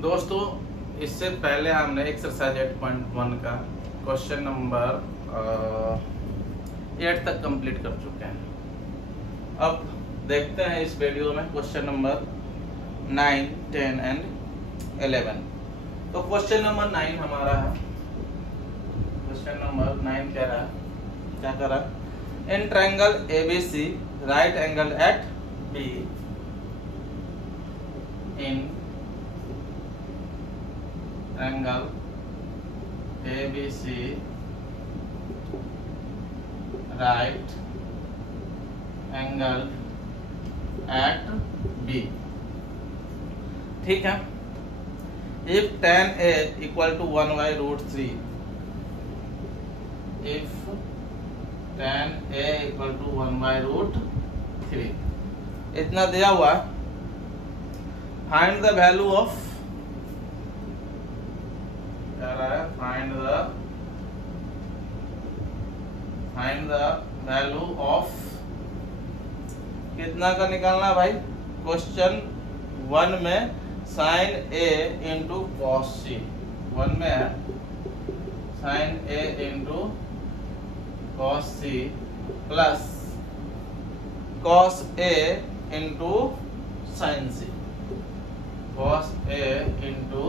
दोस्तों इससे पहले हमने एक्सरसाइज 8.1 का क्वेश्चन नंबर 8 तक कंप्लीट कर चुके हैं। अब देखते हैं इस वीडियो में क्वेश्चन नंबर 9, 10 एंड 11। तो क्वेश्चन नंबर 9 हमारा है। क्वेश्चन नंबर 9 कह रहा है, क्या कह रहा है? In triangle ABC right angle at B in angle ABC right angle at B। ठीक है। If tan A equal to 1/√3, if tan A equal to 1/√3 इतना दिया हुआ। Find the value of, find the value of, कितना का निकालना भाई? Question 1 में sin A into cos C, 1 में है sin A into cos C plus cos A into sin C, cos A into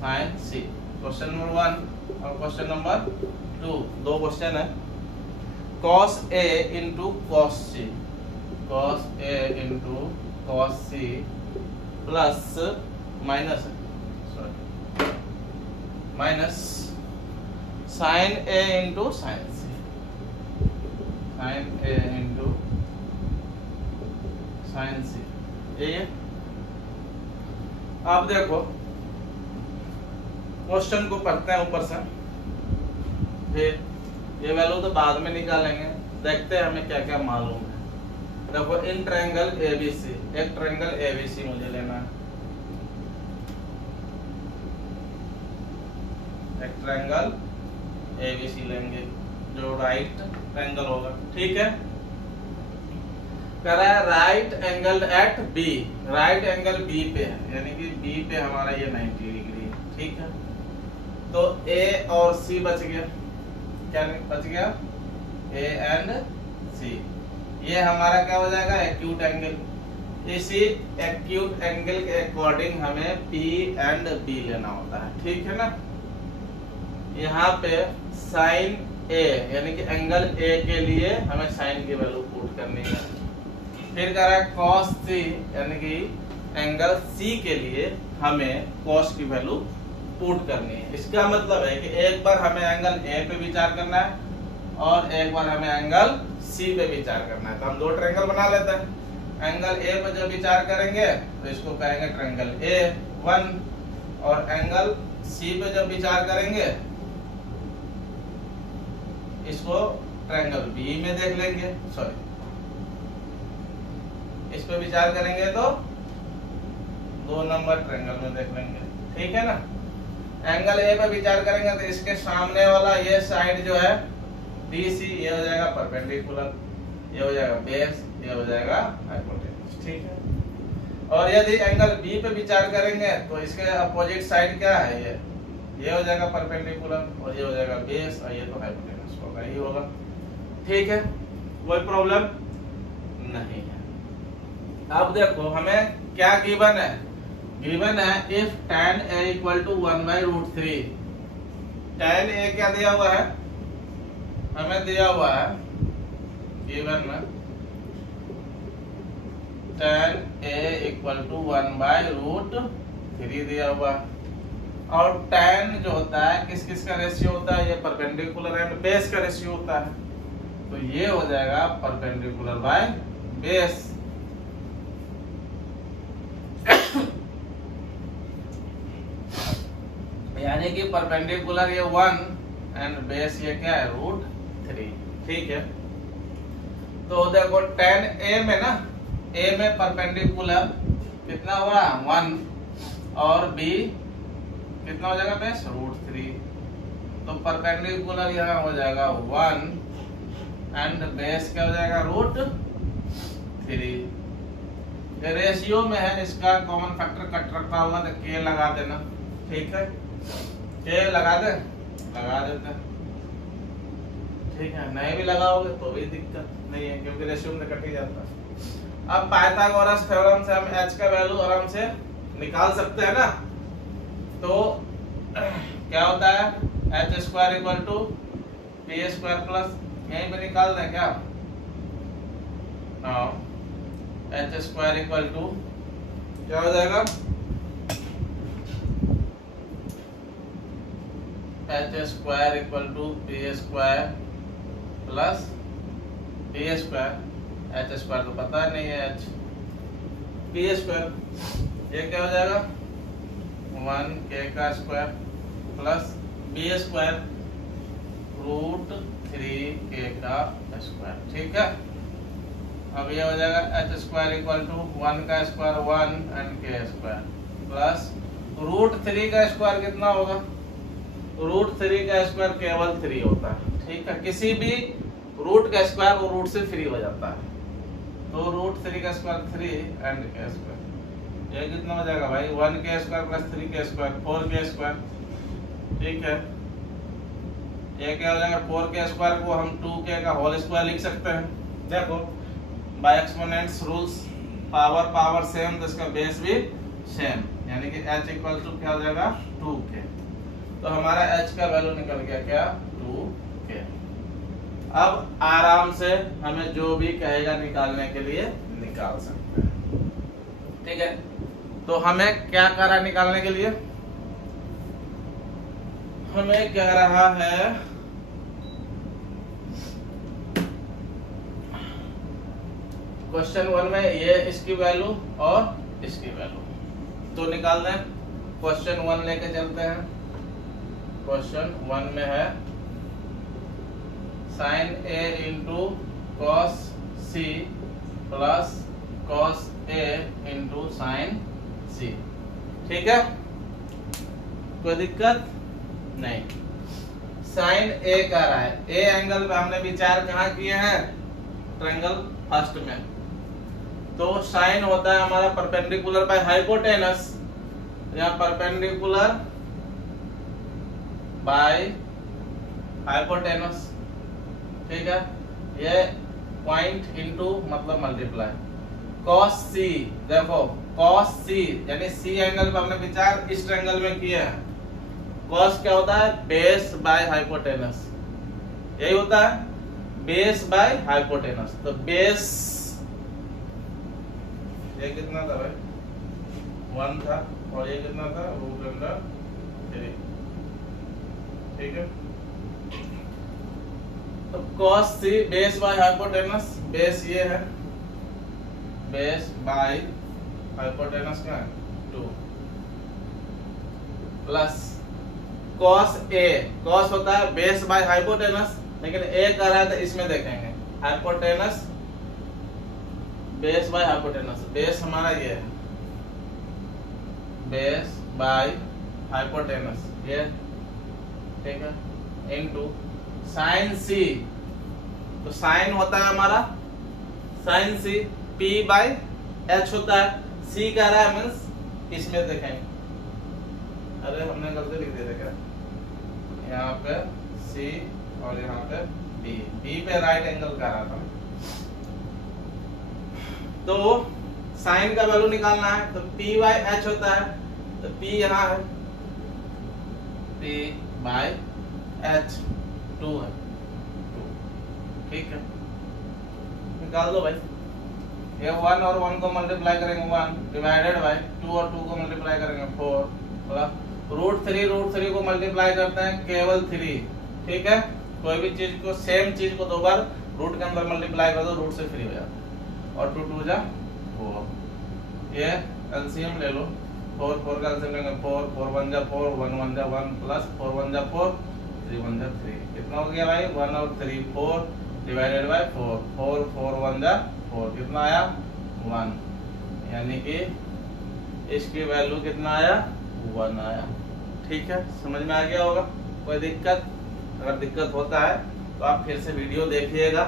sin C। Question number 1 और question number 2, दो question है। cos A into cos C, cos A into cos C plus minus sin A into sin C, sin A into sin C। ये आप देखो, question को पढ़ते हैं ऊपर से, फिर ये वैल्यू तो बाद में निकालेंगे। देखते हैं हमें क्या क्या मालूम है। देखो, इन ट्रायंगल ABC, एक ट्रायंगल ABC मुझे लेना है, एक ट्रायंगल ABC लेंगे जो राइट ट्रायंगल होगा। ठीक है। कह रहा है right angle at B, right angle B पे है, यानी कि B पे हमारा ये 90 डिग्री है। ठीक है। तो A और C बच गया। क्या बच गया? A and C। ये हमारा क्या हो जाएगा? Acute angle. इसी एक्यूट एंगल के अकॉर्डिंग हमें P एंड B लेना होता है। ठीक है ना। यहाँ पे sin A यानी कि एंगल A के लिए हमें sin की वैल्यू पुट करनी है। फिर कह रहा है cos C यानी कि एंगल C के लिए हमें cos की वैल्यू पुट करनी है। इसका मतलब है कि एक बार हमें एंगल A पे विचार करना है और एक बार हमें एंगल C पे विचार करना है। तो हम दो ट्रायंगल बना लेते हैं। एंगल A पे जब विचार करेंगे तो इसको कहेंगे ट्रायंगल A1, और एंगल C पे जब विचार करेंगे इसको ट्रायंगल B में देख लेंगे, सॉरी इस पे विचार करेंगे तो 2 नंबर ट्रायंगल में देख लेंगे। ठीक है ना। एंगल A पे विचार करेंगे तो इसके सामने वाला ये साइड जो है BC, ये हो जाएगा परपेंडिकुलर, ये हो जाएगा बेस, ये हो जाएगा हाइपोटेन्यूज। ठीक है। और यदि एंगल B पे विचार करेंगे तो इसके अपोजिट साइड क्या है? ये हो जाएगा परपेंडिकुलर और ये हो जाएगा बेस, और ये तो हाइपोटेन्यूज होगा ही होगा। ठीक है, कोई प्रॉब्लम नहीं है। अब देखो हमें क्या गिवन है? गिवन है if tan A equal to 1/√3। tan A क्या दिया हुआ है? हमें दिया हुआ है गिवन में tan A इक्वल टू 1/√3 दिया हुआ है। और tan जो होता है किस किस का रेशियो होता है? ये परपेंडिकुलर एंड बेस का रेशियो होता है। तो ये हो जाएगा परपेंडिकुलर बाय बेस। यानी कि परपेंडिकुलर ये 1 एंड बेस ये क्या है? √3। ठीक है। तो देखो tan A में ना, A में परपेंडिकुलर कितना हुआ? 1, और B कितना हो जाएगा? बेस √3। तो परपेंडिकुलर यहाँ हो जाएगा 1 एंड बेस क्या हो जाएगा? √3। रेशियो में है, इसका कॉमन फैक्टर कट रखा होगा तो के लगा देना, ठीक है, के लगा दे, लगा देते हैं, ठीक है। नहीं भी लगाओगे तो भी दिक्कत नहीं है क्योंकि रेशियो में कट ही जाता है। अब पाइथागोरस थ्योरम से हम h का वैल्यू आराम से निकाल सकते हैं ना। तो क्या होता है, h square equal to P square plus, यहीं पे निकाल दें क्या, एच स्क्वायर इक्वल टू क्या हो जाएगा, H square equal to P square plus P square, H square तो पता नहीं है, एच पी स्क्वायर, ये क्या हो जाएगा 1 के का square plus B square root 3 के का स्क्वायर, ठीक है। अब ये हो जाएगा एच स्क्वायर इक्वल टू 1 का स्क्वायर 1 एंड के स्क्वायर प्लस रूट 3 का स्क्वायर कितना होगा, रूट 3 का स्क्वायर केवल 3 होता है, ठीक है। किसी भी रूट का स्क्वायर वो रूट से फ्री हो जाता है, तो रूट 3 का स्क्वायर 3 एंड के स्क्वायर, ये कितना हो जाएगा भाई 1 के स्क्वायर प्लस 3 के स्क्वायर 4 के स्क्वायर, ठीक है। ये क्या हो जाएगा 4 के स्क्वायर को हम 2 के का होल स्क्वायर लिख सकते हैं, देखो by exponents rules, power power same तो इसका बेस भी सेम, यानी कि h इक्वल टू क्या हो जाएगा 2k, तो हमारा h का वैल्यू निकल गया क्या 2k। अब आराम से हमें जो भी कहेगा निकालने के लिए निकाल सकते हैं, ठीक है। तो हमें क्या कह रहा है निकालने के लिए, हमें कह रहा है क्वेश्चन 1 में ये इसकी वैल्यू और इसकी वैल्यू तो निकाल दें। क्वेश्चन 1 लेके चलते हैं। क्वेश्चन 1 में है sine A into cos C plus cos A into sine C, ठीक है, कोई दिक्कत नहीं। साइन ए कह रहा है, ए एंगल पे हमने विचार कहाँ किए हैं, ट्रायंगल फर्स्ट में। तो साइन होता है हमारा परपेंडिकुलर बाय हाइपोटेनस, या परपेंडिकुलर बाय हाइपोटेनस, ठीक है। ये पॉइंट इनटू मतलब मल्टीप्लाई। कॉस सी, देखो कॉस सी यानी सी एंगल पर हमने विचार इस ट्रायंगल में किया है। कॉस क्या होता है, बेस बाय हाइपोटेनस, यही होता है बेस बाय हाइपोटेनस। तो बेस ये कितना था भाई 1 था, और ये कितना था रूट अंडर 3, ठीक है। तो cos C base by hypotenuse, base ये है, बेस बाय हाइपोटेनस का 2 प्लस कॉस ए, कॉस होता है बेस बाय हाइपोटेनस, लेकिन ए कर रहा है तो इसमें देखेंगे hypotenuse base by hypotenuse, base हमारा ये है बेस बाय हाइपोटेनस ये, ठीक है, इनटू साइन सी। तो साइन होता है हमारा sine C P by H होता है, सी कह रहा है मीन्स इसमें देखेंगे, अरे हमने गलती लिख दिया था क्या, यहाँ पे सी और यहाँ पे बी, बी पे राइट एंगल कर रहा था। तो साइन का वैल्यू निकालना है, तो P बाय H होता है, तो P यहाँ है P बाय H 2 है, 2, ठीक है, निकाल दो भाई। ये 1 और 1 को मल्टीप्लाई करेंगे 1 डिवाइडेड बाय 2 और 2 को मल्टीप्लाई करेंगे 4 प्लस रूट 3 को मल्टीप्लाई करते हैं केवल 3, ठीक है। कोई भी चीज को सेम चीज को 2 बार रूट के अंदर मल्टीप्लाई कर दो, रूट से फ्री हो जाता है, और 2 2 जा 4, ये एलसीएम ले लो, 4 4 का एलसीएम लेंगे 4 4 1 जा 4 1 1 जा 1 प्लस 4 1 जा 4 3 1 जा 3, कितना हो गया भाई 1 और 3 4 डिवाइडेड बाय 4 4 4 1 जा 4, कितना आया 1, यानी कि इसकी वैल्यू कितना आया 1 आया, ठीक है। समझ में आ गया होगा, कोई दिक्कत, अगर दिक्कत होता है तो आप फिर से वीडियो देखिएगा,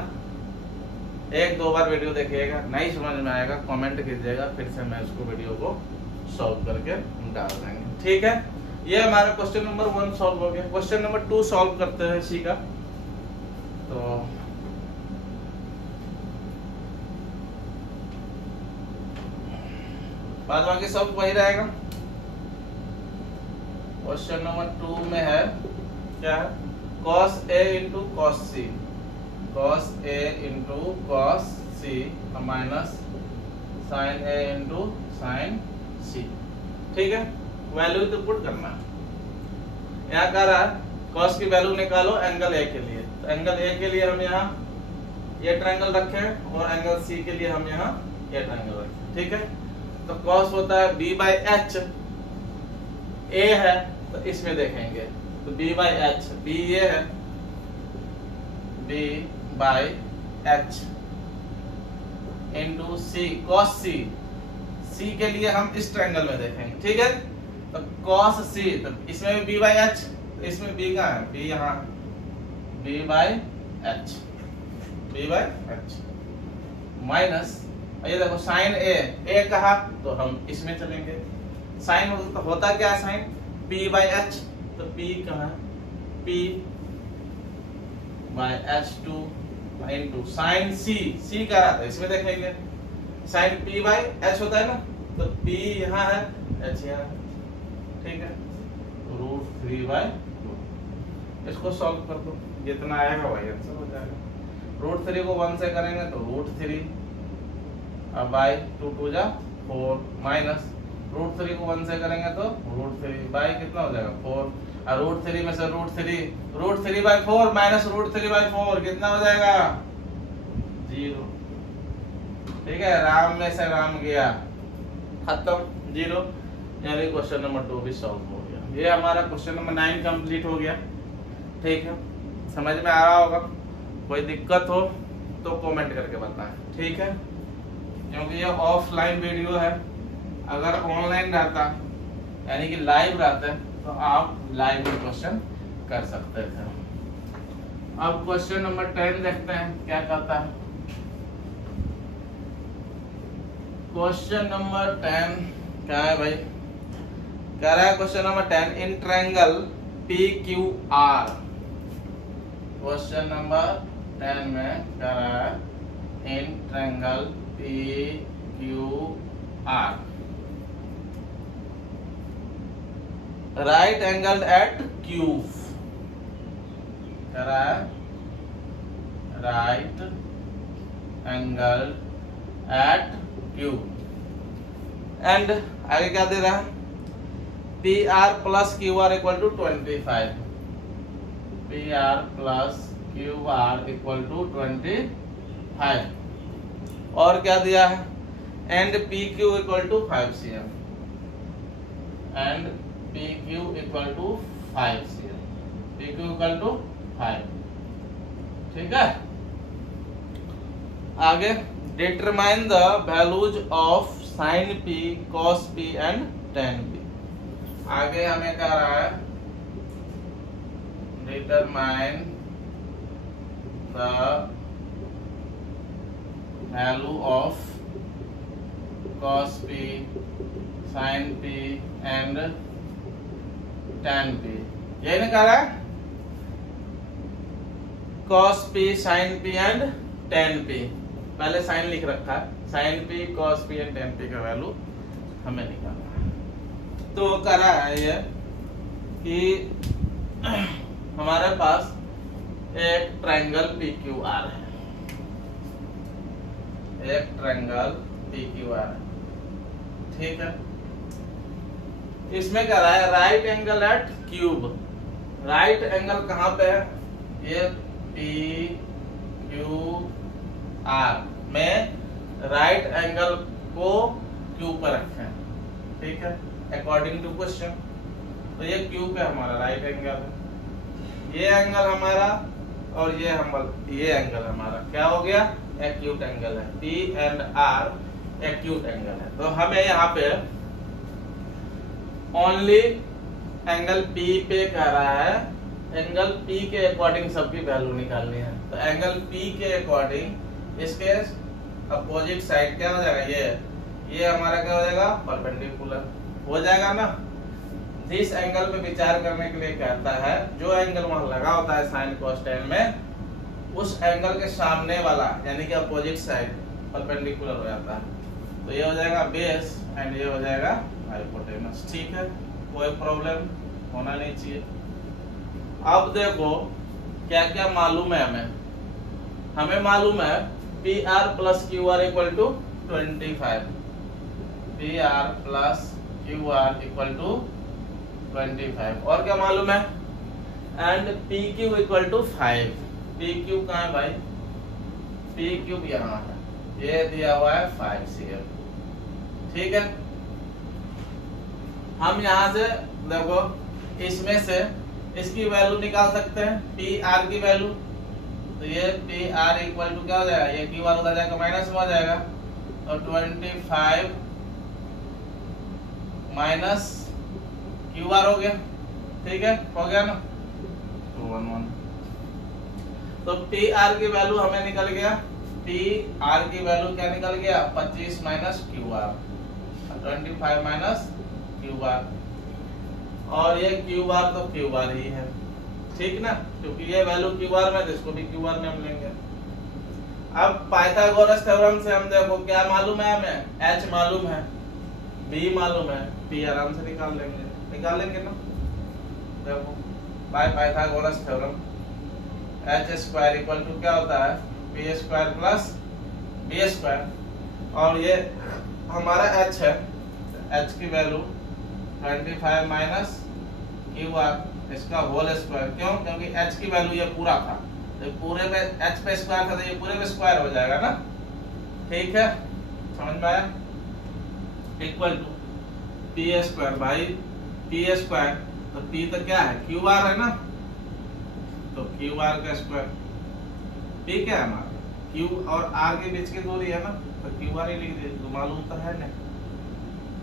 एक दो बार वीडियो देखिएगा, नहीं समझ में आएगा कमेंट कीजिएगा, फिर से मैं उसको वीडियो को सॉल्व करके डाल देंगे। ठीक है, ये हमारा क्वेश्चन नंबर 1 सॉल्व हो गया। क्वेश्चन नंबर 2 सॉल्व करते हैं इसी का। तो बाद बाकी सब वही रहेगा। क्वेश्चन नंबर 2 में है क्या है, cos A into cos C, cos A into cos C minus sin A into sin C। ठीक है, वैल्यू तो पुट करना है। यहाँ कह रहा है cos की वैल्यू निकालो एंगल A के लिए। तो एंगल A के लिए हम यहाँ ये ट्रायंगल रखें और एंगल C के लिए हम यहाँ ये ट्रायंगल रखें। ठीक है, तो cos होता है b बाई एच, A है तो इसमें देखेंगे तो b बाई एच, b ये है b by H into C cos c, c के लिए हम इस ट्रायंगल में देखेंगे। ठीक है, तो cos c, तो इसमें भी b बाई एच, तो इसमें b कहाँ है, b यहाँ b by H, b by H minus ये देखो साइन ए कहा तो हम इसमें चलेंगे। साइन होता क्या है, साइन p बाई एच, तो p कहा p by H two into sine c कह रहा था इसमें देखेंगे। साइन p बाई एच होता है ना, तो p यहाँ है h यहाँ है। ठीक है, √3 बाई 2। इसको सॉल्व कर दो, जितना आएगा वही आंसर हो जाएगा। √3 को 1 से करेंगे तो √3 अब बाई 2 2 जा 4 माइनस √3 को 1 से करेंगे तो √3 बाई कितना हो जाएगा 4, और √3 में से √3 बाई 4 माइनस √3 बाई 4 कितना हो जाएगा 0। ठीक है, राम में से राम गया, खत्म 0। यानी क्वेश्चन नंबर 2 भी सॉल्व हो गया। ये हमारा क्वेश्चन नंबर 9 कंप्लीट हो गया। ठीक है, समझ में आ रहा होगा, कोई दिक्कत हो तो कमेंट करके बताएं। ठीक है, क्योंकि ये ऑफलाइन वीडियो है, अगर ऑनलाइन रहता यानी कि लाइव रहता तो आप लाइव में क्वेश्चन कर सकते थे। अब क्वेश्चन नंबर 10 देखते हैं क्या कहता है। क्वेश्चन नंबर 10 क्या है भाई, कह रहा है question number 10 in triangle PQR। Question number 10 में कह रहा है in triangle PQR right angle at Q, कह रहा है right angle at Q and आगे क्या दे रहा है PR plus QR equal to 25, PR plus QR equal to 25, और क्या दिया है and PQ equal to 5 cm, and PQ equal to 5 cm, PQ equal to 5। ठीक है, आगे determine the values of sin P, cos P and tan P। आगे हमें कह रहा है determine the value of cos P, sin P and tan P। यही ना कह रहा है cos P, sin P and tan P। पहले साइन लिख रखा है, sin P, cos P and tan P का वैल्यू हमें निकालना है। तो कह रहा है ये कि हमारे पास एक ट्रायंगल PQR है, एक ट्रायंगल PQR है। ठीक है, इसमें कह रहा है right angle at Q. Right angle कहाँ पे है, ये PQR में राइट एंगल को क्यूब पर रखें। ठीक है, अकॉर्डिंग टू क्वेश्चन। तो ये क्यूब है हमारा राइट एंगल, ये एंगल हमारा और ये एंगल हमारा क्या हो गया, एक्यूट एंगल है। P and R acute angle है। तो हमें यहाँ पे ओनली एंगल P पे कह रहा है, एंगल P के अकॉर्डिंग सबकी वैल्यू निकालनी है। तो एंगल P के अकॉर्डिंग इसके अपोजिट साइड क्या हो जाएगा, ये हमारा क्या हो जाएगा, परपेंडिकुलर हो जाएगा ना। जिस एंगल पे विचार करने के लिए कहता है, जो एंगल वहां लगा होता है साइन cos tan में, उस एंगल के सामने वाला यानी कि अपोजिट साइड परपेंडिकुलर हो जाता है। तो ये हो जाएगा बेस एंड ये हो जाएगा हाइपोटेनस। ठीक है, कोई प्रॉब्लम होना नहीं चाहिए। अब देखो क्या क्या मालूम है हमें मालूम है P R plus Q R equal to 25, P R plus Q R equal to 25। और क्या मालूम है, and P Q equal to 5। P Q कहाँ है भाई, पी क्यूब यहाँ है, ये दिया हुआ है 5 cm। ठीक है, हम यहाँ से देखो इसमें से इसकी वैल्यू निकाल सकते हैं, पी आर की वैल्यू। तो ये पी आर इक्वल टू क्या हो जाएगा, ये क्यू आर उधर जाएगा माइनस में हो जाएगा, और 25 माइनस क्यू आर हो गया। ठीक है, हो गया ना, 211। तो पी आर की वैल्यू हमें निकल गया, पी आर की वैल्यू क्या निकल गया, 25 minus Q are, 25 minus Q are, और ये क्यू आर तो क्यू आर ही है। ठीक ना, क्योंकि ये वैल्यू क्यू आर में, इसको भी क्यू आर में हम लेंगे। अब पाइथागोरस थ्योरम से हम देखो क्या मालूम है, हमें एच मालूम है, बी मालूम है, पी आराम से निकाल लेंगे ना। देखो by Pythagoras theorem H square equal to क्या होता है, P square plus B square, और ये हमारा एच है, एच की वैल्यू 25 माइनस क्यू आर, इसका होल स्क्वायर। क्यों, क्योंकि एच की वैल्यू ये पूरा था, तो पूरे पे एच पे स्क्वायर था, तो ये पूरे पे स्क्वायर हो जाएगा ना। ठीक है, समझ में आया, इक्वल टू पी स्क्वायर, भाई पी स्क्वायर, तो पी तो क्या है, क्यू आर है ना, तो क्यू आर का स्क्वायर, पी क्या है हमारा, क्यू और आर के बीच की दूरी है ना, तो क्यू आर ही लिख दे, तो मालूम तो है ना,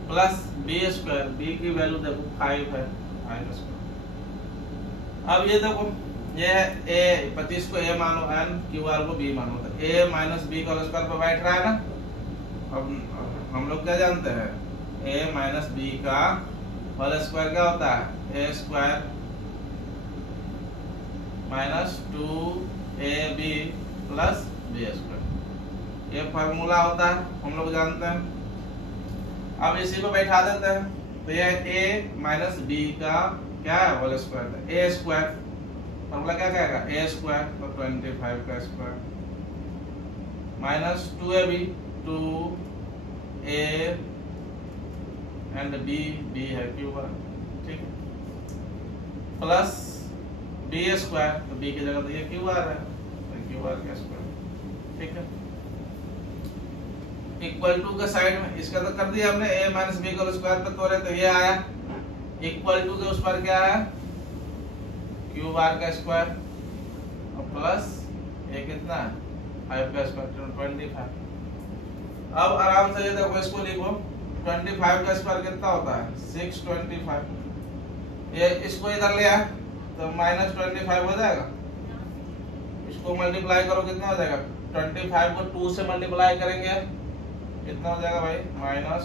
प्लस बी स्क्वायर, बी की वैल्यू देखो 5 है, 5 स्क्वायर। अब ये देखो, ये है ए, 25 को ए मानो, एन क्यू आर को बी मानो, तो ए माइनस बी का स्क्वायर पे बैठ रहा है ना। अब हम लोग क्या जानते हैं, ए माइनस बी का होल स्क्वायर क्या होता है, A square minus 2ab plus B square, ये फॉर्मूला होता है, हम लोग जानते हैं। अब इसी को बैठा देते हैं, तो ये a माइनस बी का क्या है, होल स्क्वायर, ए स्क्वायर, फॉर्मूला क्या कहेगा, ए स्क्वायर, तो 25 का square minus 2ab, 2a and b है क्यू आर। ठीक है, प्लस बी स्क्वायर, तो बी की जगह तो ये क्यू आर है, तो क्यू आर का स्क्वायर। ठीक है, इक्वल टू के साइड में इसका तो कर दिया हमने, a माइनस बी का स्क्वायर पे तोड़े तो ये आया, इक्वल टू के उस पर क्या है, क्यू आर का स्क्वायर, और प्लस ये कितना है, 5 का स्क्वायर, 25। अब आराम से ये देखो, इसको लिखो, 25 का स्क्वायर कितना होता है, 625। ये इसको इधर ले आए तो माइनस 25 हो जाएगा, इसको मल्टीप्लाई करो कितना हो जाएगा, 25 को 2 से मल्टीप्लाई करेंगे कितना हो जाएगा भाई, माइनस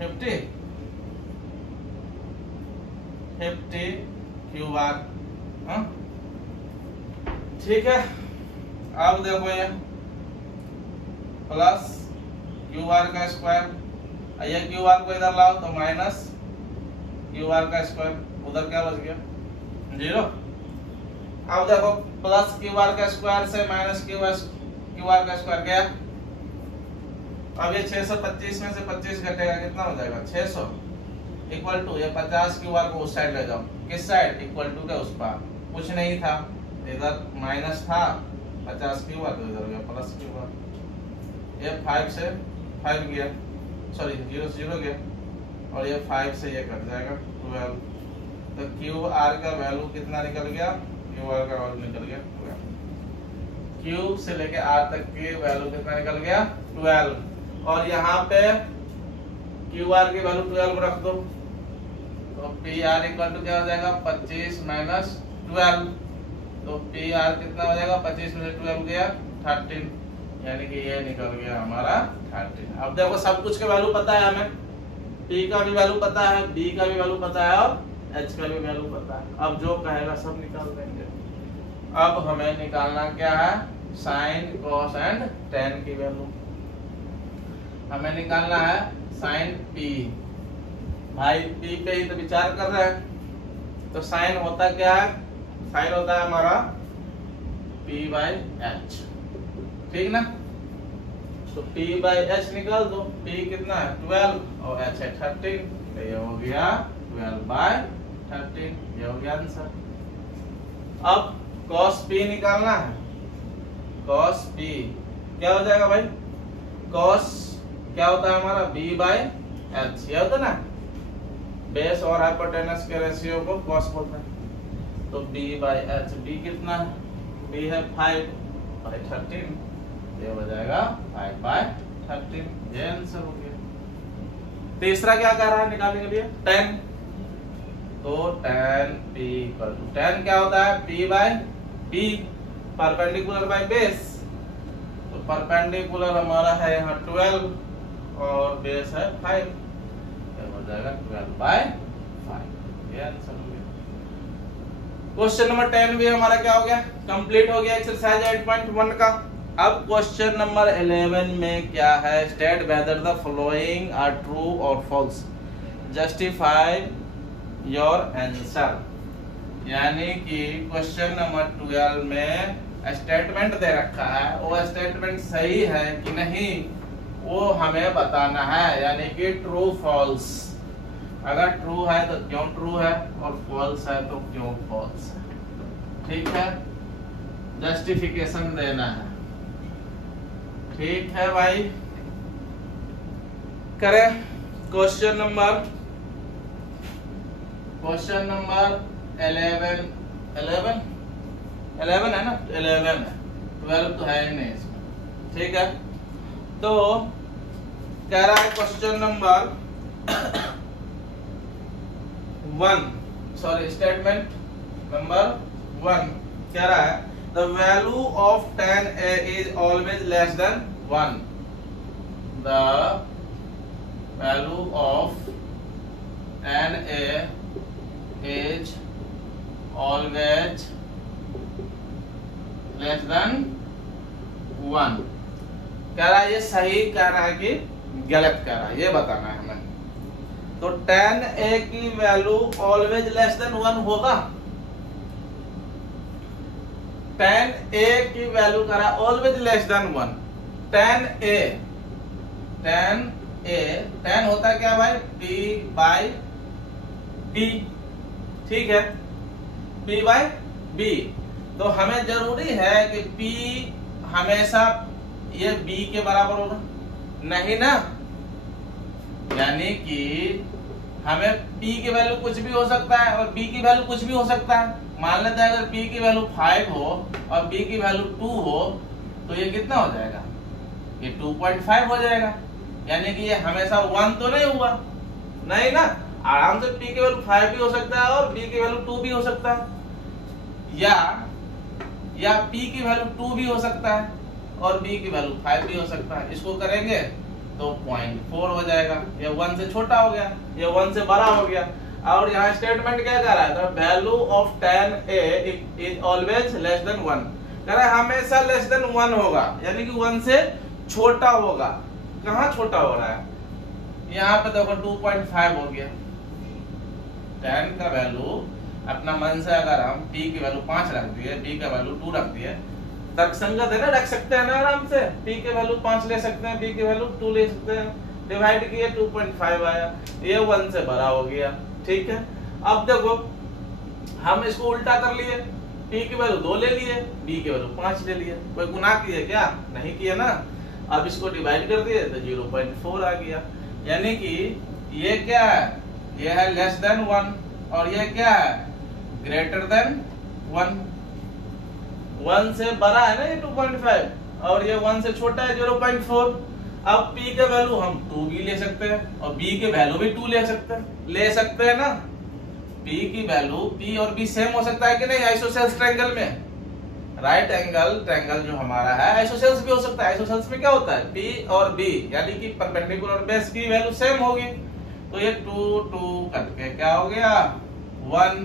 50 क्यू आर। ठीक है, अब देखो ये प्लस क्यू आर का स्क्वायर, ये क्यू आर को इधर लाओ तो माइनस क्यू आर का स्क्वायर, उधर क्या बच गया, 0। अब देखो प्लस क्यू आर का स्क्वायर से माइनस क्यू आर का स्क्वायर गया। अब ये 625 में से 25 घटेगा कितना हो जाएगा, 600, इक्वल टू ये 50 क्यू आर को उस साइड ले जाओ, किस साइड, इक्वल टू के उस पार, कुछ नहीं था इधर माइनस था, 50 क्यू आर तो इधर गया प्लस क्यू आर, ये 5 से 5 गया, सॉरी 0 से 0 गया, और ये 5 से ये कट जाएगा 12, तो क्यू आर का वैल्यू कितना निकल गया, क्यू आर का वैल्यू निकल गया 12, क्यू से लेके आर तक की वैल्यू कितना निकल गया, 12, और यहाँ पे क्यू आर की वैल्यू 12 रख दो, तो पी आर इक्वल टू क्या हो जाएगा, 25 माइनस 12, तो पी आर कितना हो जाएगा, 25 में से 12 गया 13, यानी कि ये निकल गया हमारा 13। अब देखो सब कुछ का वैल्यू पता है हमें, P का भी वैल्यू पता है, B का भी वैल्यू पता है और H का भी वैल्यू पता है। अब जो कहेगा सब निकाल देंगे। अब हमें निकालना क्या है, साइन कॉस एंड टेन की वैल्यू हमें निकालना है। साइन P, भाई P पे ही तो विचार कर रहे हैं, तो साइन होता क्या है, साइन होता है हमारा P/H, ठीक ना। तो P/H निकाल दो, P कितना है 12 और H है 13, तो ये हो गया 12/13, ये हो गया आंसर। अब cos P निकालना है, cos P क्या हो जाएगा भाई, cos क्या होता है हमारा B/H, ये होता है ना, बेस और हाइपोटेनस के रेशियो को cos बोलते हैं। तो B/H, B कितना है, B है 5/13, ये हो जाएगा 5/13, ये आंसर हो गया। तीसरा क्या कह रहा है निकालने के लिए, tan, तो tan P equal to, tan क्या होता है P/B, परपेंडिकुलर बाय बेस, तो परपेंडिकुलर हमारा है यहाँ 12 और बेस है 5, ये हो जाएगा 12/5, ये आंसर हो गया। क्वेश्चन नंबर 10 भी हमारा क्या हो गया, कंप्लीट हो गया एक्सरसाइज 8.1 का। अब क्वेश्चन नंबर 11 में क्या है, state whether the following are true और फॉल्स, जस्टिफाई योर आंसर। यानी कि क्वेश्चन नंबर 12 में स्टेटमेंट दे रखा है, वो स्टेटमेंट सही है कि नहीं वो हमें बताना है, यानी कि ट्रू फॉल्स। अगर ट्रू है तो क्यों ट्रू है, और फॉल्स है तो क्यों फॉल्स है, ठीक है, जस्टिफिकेशन देना है, ठीक है भाई। करें क्वेश्चन नंबर 11 है ना, 11 है, 12 तो है ही नहीं इसमें, ठीक है। तो कह रहा है question number 1, sorry statement number 1 कह रहा है, the value of tan A is always less than 1, the value of tan A is always less than 1। कह रहा है ये सही कह रहा है कि गलत कह रहा है, ये बताना है हमें। तो tan A की वैल्यू ऑलवेज लेस देन 1 होगा, tan A की वैल्यू कह रहा है ऑलवेज लेस देन 1, tan होता है क्या भाई P/B, ठीक है, P/B। तो हमें जरूरी है कि P हमेशा ये B के बराबर होगा, नहीं ना, यानी कि हमें P की वैल्यू कुछ भी हो सकता है और B की वैल्यू कुछ भी हो सकता है। मान लेते हैं अगर P की वैल्यू 5 हो और B की वैल्यू 2 हो, तो ये कितना हो जाएगा, ये 2.5 हो जाएगा, यानी कि ये हमेशा 1 तो नहीं हुआ, नहीं ना, आराम से P की वैल्यू 5 भी हो सकता है और B की वैल्यू 2 भी हो सकता है, या P की वैल्यू 2 भी हो सकता है और B की वैल्यू 5 भी हो सकता है। इसको करेंगे तो 0.4 हो जाएगा, ये 1 से छोटा हो गया, ये 1 से बड़ा हो गया। और यहाँ स्टेटमेंट क्या कह रहा है, the value of tan A is always less than 1, कह रहा है हमेशा लेस देन 1 होगा, यानी कि 1 से छोटा होगा। कहाँ छोटा हो रहा है, यहाँ पे देखो 2.5 हो गया, tan का वैल्यू अपना मन से अगर हम P की वैल्यू 5 रख दिए, B का वैल्यू 2 रख दिए, तर्कसंगत है ना, रख सकते हैं ना आराम से, P की वैल्यू 5 ले सकते हैं, B की वैल्यू 2 ले सकते हैं, डिवाइड किए 2.5 आया, ये 1 से बड़ा हो गया, ठीक है। अब देखो हम इसको उल्टा कर लिए, P की वैल्यू 2 ले लिए, B की वैल्यू 5 ले लिए, कोई गुनाह किया क्या, नहीं किया ना। अब इसको डिवाइड कर दिए तो 0.4 आ गया, यानी कि ये क्या है, ये है लेस देन 1 और ये क्या है ग्रेटर देन 1, 1 से बड़ा है ना ये 2.5 और ये 1 से छोटा है 0.4। अब P का वैल्यू हम 2 भी ले सकते हैं और B के वैल्यू भी 2 ले सकते हैं ना। P की वैल्यू P और B सेम हो सकता है कि नहीं आइसोसेलेस ट्रायंगल में, राइट एंगल ट्रायंगल जो हमारा है, आइसोसेल्स भी हो सकता है। आइसोसेल्स में क्या होता है, P और B यानी कि परपेंडिकुलर बेस की वैल्यू सेम होगी, तो ये 2 2 करके क्या हो गया 1।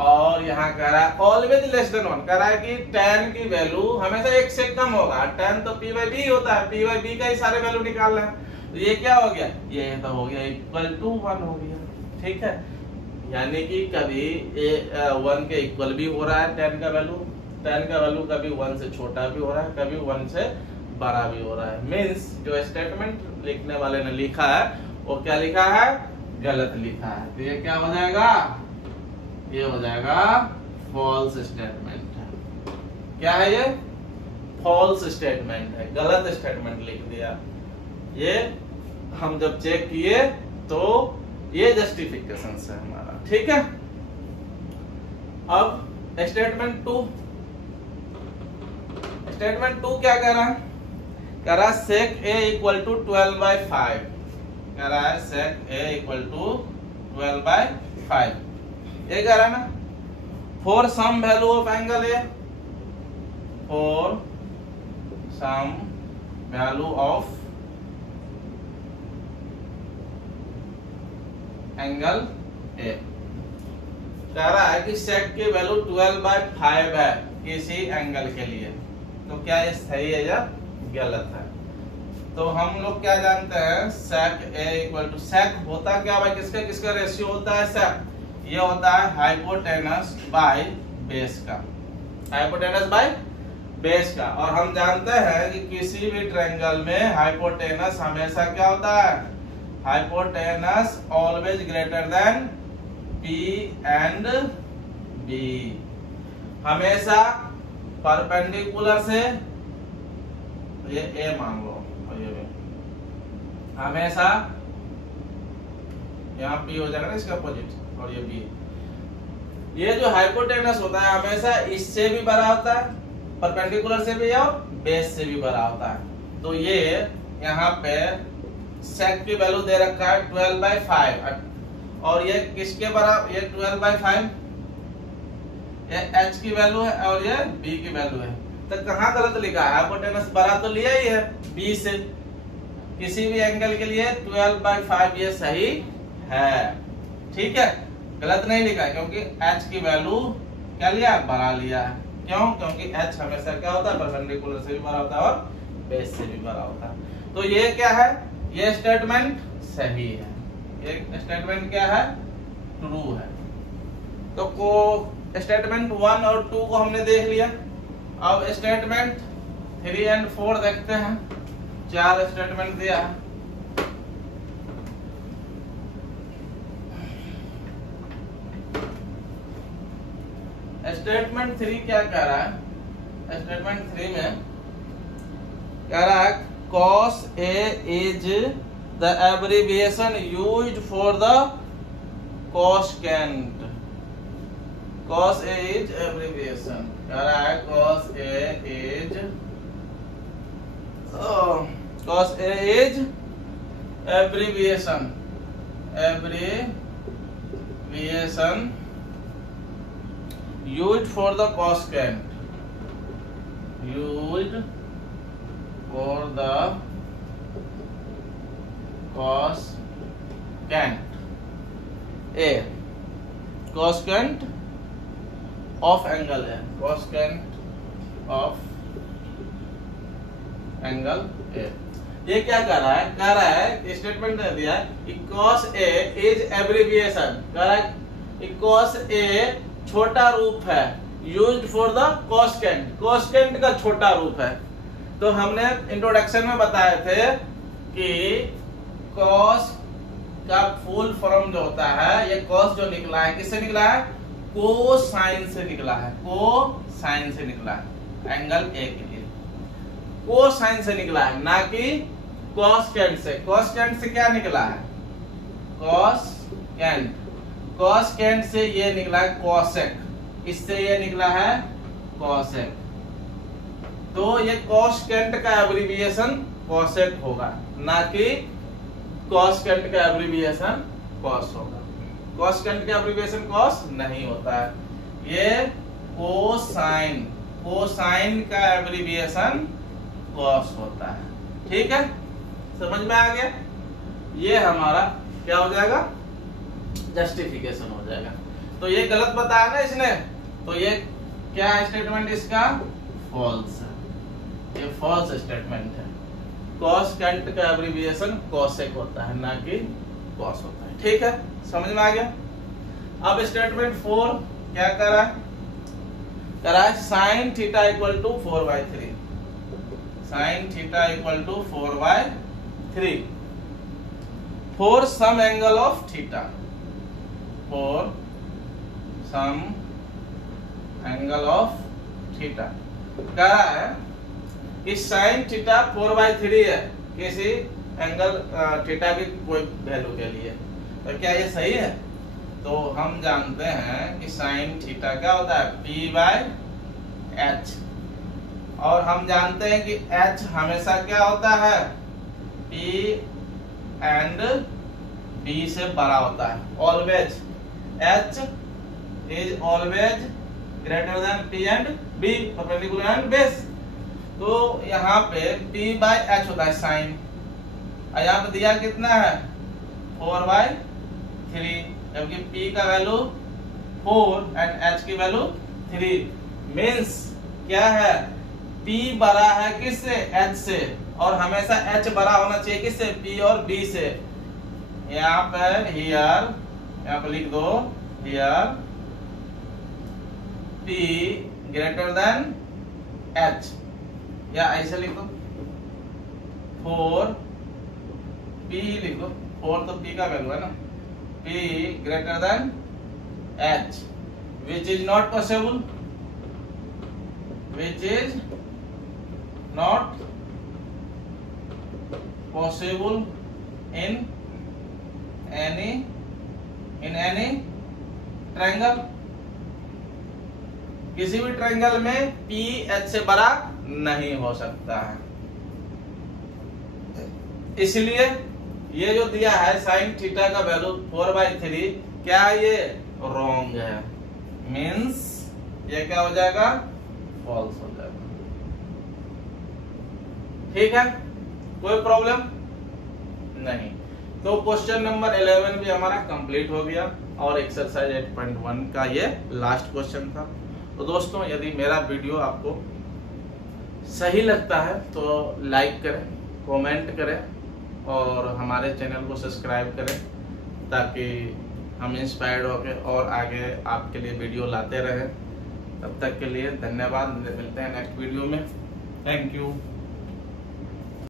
और यहाँ कह रहा है ऑलवेज लेस देन 1, कह रहा है कि tan की वैल्यू हमेशा 1 से कम होगा। tan तो P/B होता है, P/B का ही सारे वैल्यू निकालना है, तो ये क्या हो गया, ये तो हो गया इक्वल टू 1 हो गया। ठीक है, यानी कि कभी 1 के इक्वल भी हो रहा है tan का वैल्यू कभी 1 से छोटा भी हो रहा है, कभी 1 से बड़ा भी हो रहा है। मींस जो स्टेटमेंट लिखने वाले ने लिखा है वो क्या लिखा है, गलत लिखा है। तो ये क्या हो जाएगा, ये हो जाएगा फॉल्स स्टेटमेंट है। क्या है ये, फॉल्स स्टेटमेंट है, गलत स्टेटमेंट लिख दिया। ये हम जब चेक किए तो ये जस्टिफिकेशन है हमारा। ठीक है, अब स्टेटमेंट 2 क्या कह रहा है, कह रहा है sec a इक्वल टू 12/5, कह रहा है sec a इक्वल टू 12/5। ये कह रहा है ना, for some value of angle A, for some value of angle A, कह रहा है कि sec की वैल्यू 12/5 है किसी एंगल के लिए, तो क्या ये सही है या गलत है। तो हम लोग क्या जानते हैं, sec a equal to, sec होता क्या भाई, किसका रेशियो होता है sec, ये होता है हाइपोटेनस बाय बेस का, हाइपोटेनस बाय बेस का। और हम जानते हैं कि किसी भी ट्रायंगल में हाइपोटेनस हमेशा क्या होता है, hypotenuse always greater than P and B, हमेशा परपेंडिकुलर से, ये A मान लो और ये B, हमेशा यहाँ P हो जाएगा ना इसका अपोजिट, और ये B। ये जो हाइपोटेनस होता है हमेशा इससे भी बड़ा होता है, परपेंडिकुलर से भी और बेस से भी बड़ा होता है। तो ये यहाँ पे sec की वैल्यू दे रखा है 12/5, और ये किसके बराबर, ये 12/5 ये h की वैल्यू है और ये b की वैल्यू है। तो कहाँ गलत लिखा है, हाइपोटेनस बड़ा तो लिया ही है b से, किसी भी एंगल के लिए 12/5 ये सही है। ठीक है, गलत नहीं लिखा है, क्योंकि h की वैल्यू क्या लिया है, बड़ा लिया है। क्यों, क्योंकि h हमेशा क्या होता है, परपेंडिकुलर से भी बड़ा होता है और बेस से भी बड़ा होता है। तो ये क्या है, ये स्टेटमेंट सही है, ये स्टेटमेंट क्या है, ट्रू है। तो को स्टेटमेंट 1 और 2 को हमने देख लिया। अब स्टेटमेंट 3 एंड 4 देखते हैं। 4 स्टेटमेंट दिया है। स्टेटमेंट 3 क्या कह रहा है, स्टेटमेंट 3 में कह रहा है cos A is the abbreviation used for the cosecant। cos A is abbreviation, कह रहा है cos A is abbreviation used for the cosecant, used for the cosecant A, cosecant of angle A, cosecant of angle A। ये क्या कर रहा है, कह रहा है स्टेटमेंट ने दिया कि cos A is abbreviation, कह रहा है कि cos A छोटा रूप है, used for the cosecant, cosecant का छोटा रूप है। तो हमने इंट्रोडक्शन में बताए थे कि cos का फुल फॉर्म जो होता है, ये cos जो निकला है किससे निकला है, कोसाइन से निकला है, कोसाइन से निकला है एंगल ए के लिए, कोसाइन से निकला है, ना कि cosecant से। cosecant से क्या निकला है, cosecant, cosecant से ये निकला है cosec, इससे ये निकला है cosec। तो ये cosecant का एब्रिविएशन cosec होगा, ना कि cosecant का एब्रिविएशन cos होगा। cosecant का एब्रिविएशन cos नहीं होता है, ये कोसाइन, कोसाइन का एब्रिविएशन कॉस होता है। ठीक है, समझ में आ गया? ये हमारा क्या हो जाएगा, जस्टिफिकेशन हो जाएगा। तो ये गलत बताया ना इसने, तो ये क्या स्टेटमेंट इसका फॉल्स है, ये फॉल्स स्टेटमेंट है। कॉसेकेंट का एब्रिविएशन कॉसेक होता है, ना कि कॉस होता है। ठीक है, समझ में आ गया? अब स्टेटमेंट 4 क्या करा है, sine theta equal to 4/3, sine theta equal to 4/3 for some angle of theta, for some angle of theta. कह रहा है कि साइन थीटा 4/3 है किसी एंगल थीटा की कोई वैल्यू के लिए, तो क्या ये सही है? तो हम जानते हैं कि साइन थीटा क्या होता है, P/H, और हम जानते हैं कि H हमेशा क्या होता है, P एंड B से बड़ा होता है, always H is always greater than P and B, perpendicular and base. तो यहाँ पे P/H होता है साइन, यहाँ पे दिया कितना है 4/3, जबकि P का वैल्यू 4 एंड H की वैल्यू 3, मीन्स क्या है, P बड़ा है किससे, H से, और हमेशा H बड़ा होना चाहिए किससे, P और B से। यहाँ पर हियर, यहाँ पर लिख दो here P greater than H, या ऐसे लिख दो 4 P लिख दो, 4 तो P का वैल्यू है ना, P greater than H, which is not possible, which is not possible in any triangle, किसी भी ट्रायंगल में P H से बड़ा नहीं हो सकता है। इसलिए ये जो दिया है साइन थीटा का वैल्यू 4/3, क्या ये रॉन्ग है, मीन्स ये क्या हो जाएगा, फॉल्स हो जाएगा। ठीक है, कोई प्रॉब्लम नहीं। तो क्वेश्चन नंबर 11 भी हमारा कंप्लीट हो गया, और एक्सरसाइज 8.1 का ये लास्ट क्वेश्चन था। तो दोस्तों, यदि मेरा वीडियो आपको सही लगता है तो लाइक करें, कमेंट करें और हमारे चैनल को सब्सक्राइब करें, ताकि हम इंस्पायर्ड होकर और आगे आपके लिए वीडियो लाते रहें। तब तक के लिए धन्यवाद, मिलते हैं नेक्स्ट वीडियो में। Thank you.